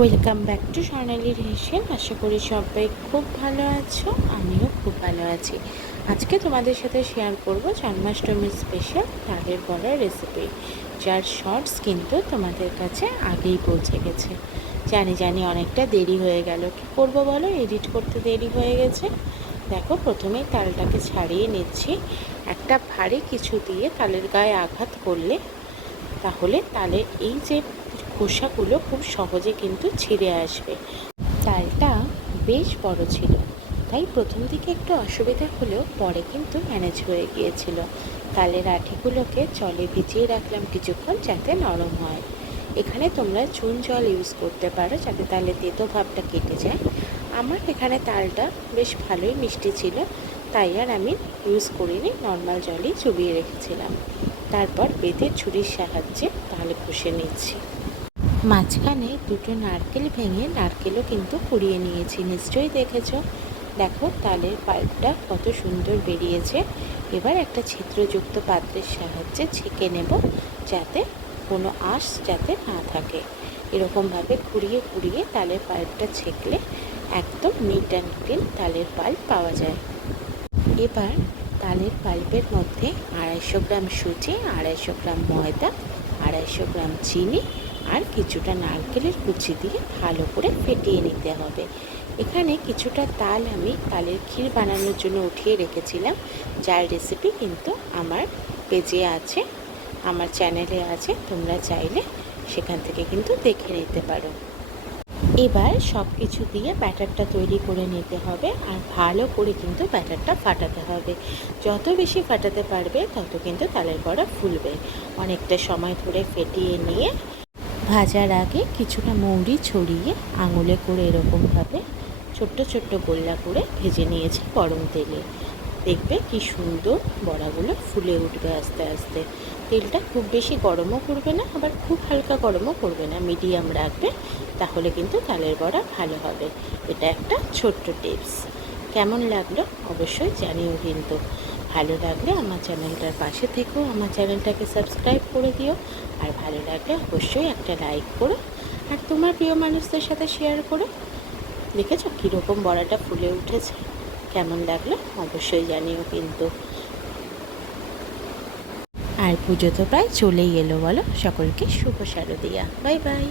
Welcome back to Swarnali ration. আশা করি সবাই খুব ভালো আছো, আমিও খুব ভালো আছি। আজকে তোমাদের সাথে শেয়ার করব জন্মাষ্টমীর স্পেশাল তালের বড়ার রেসিপি, যার শর্টস কিন্তু তোমাদের কাছে আগেই পৌঁছে গেছে। জানি অনেকটা দেরি হয়ে গেল, কী করবো বলো, এডিট করতে দেরি হয়ে গেছে। দেখো, প্রথমেই তালটাকে ছাড়িয়ে নিচ্ছি। একটা ভারী কিছু দিয়ে তালের গায়ে আঘাত করলে তাহলে তালের এই যে খোসাগুলো খুব সহজে কিন্তু ছিঁড়ে আসবে। তালটা বেশ বড় ছিল, তাই প্রথম দিকে একটু অসুবিধা হলেও পরে কিন্তু ম্যানেজ হয়ে গিয়েছিল। তালের আঠিগুলোকে জলে ভিজিয়ে রাখলাম কিছুক্ষণ, যাতে নরম হয়। এখানে তোমরা চুন জল ইউজ করতে পারো, যাতে তালের তেতো ভাবটা কেটে যায়। আমার এখানে তালটা বেশ ভালোই মিষ্টি ছিল, তাই আর আমি ইউজ করিনি, নর্মাল জলেই চুবিয়ে রেখেছিলাম। তারপর বেতের ছুরির সাহায্যে তাল ঘষে নিচ্ছি। মাঝখানে দুটো নারকেল ভেঙে নারকেলও কিন্তু কুড়িয়ে নিয়েছি, নিশ্চয়ই দেখেছো। দেখো তালের পাল্পটা কত সুন্দর বেরিয়েছে। এবার একটা ছিদ্রযুক্ত পাত্রের সাহায্যে ছেঁকে নেব, যাতে কোনো আঁশ যাতে না থাকে। এরকমভাবে কুড়িয়ে তালের পাল্পটা ছেঁকলে একদম নিট অ্যান্ড ক্লিন তালের পাল্প পাওয়া যায়। এবার তালের পাল্পের মধ্যে 250 গ্রাম সুজি, 250 গ্রাম ময়দা, 250 গ্রাম চিনি আর কিছুটা নারকেলের কুচি দিয়ে ভালো করে ফেটিয়ে নিতে হবে। এখানে কিছুটা তাল আমি তালের ক্ষীর বানানোর জন্য উঠিয়ে রেখেছিলাম, যার রেসিপি কিন্তু আমার পেজে আছে, আমার চ্যানেলে আছে, তোমরা চাইলে সেখান থেকে কিন্তু দেখে নিতে পারো। এবার সব কিছু দিয়ে ব্যাটারটা তৈরি করে নিতে হবে, আর ভালো করে কিন্তু ব্যাটারটা ফাটাতে হবে। যত বেশি ফাটাতে পারবে তত কিন্তু তালের বড়া ফুলবে। অনেকটা সময় ধরে ফেটিয়ে নিয়ে ভাজার আগে কিছুটা মৌরি ছড়িয়ে আঙুলে করে এরকমভাবে ছোট্ট ছোট্ট গোল্লা করে ভেজে নিয়েছি গরম তেলে। দেখবে কি সুন্দর বড়াগুলো ফুলে উঠবে আস্তে আস্তে। তেলটা খুব বেশি গরমও করবে না, আবার খুব হালকা গরমও করবে না, মিডিয়াম রাখবে, তাহলে কিন্তু তালের বড়া ভালো হবে। এটা একটা ছোট্ট টিপস। কেমন লাগলো অবশ্যই জানিও কিন্তু। ভালো লাগলে আমার চ্যানেলটার পাশে থেকেও আমার চ্যানেলটাকে সাবস্ক্রাইব করে দিও, আর ভালো লাগলে অবশ্যই একটা লাইক করো, আর তোমার প্রিয় মানুষদের সাথে শেয়ার করো। দেখেছো কীরকম বড়াটা ফুলে উঠেছে? কেমন লাগলো অবশ্যই জানিও কিন্তু। আর পুজো তো প্রায় চলেই এলো, বলো সকলকে শুভ শারদিয়া। Bye bye.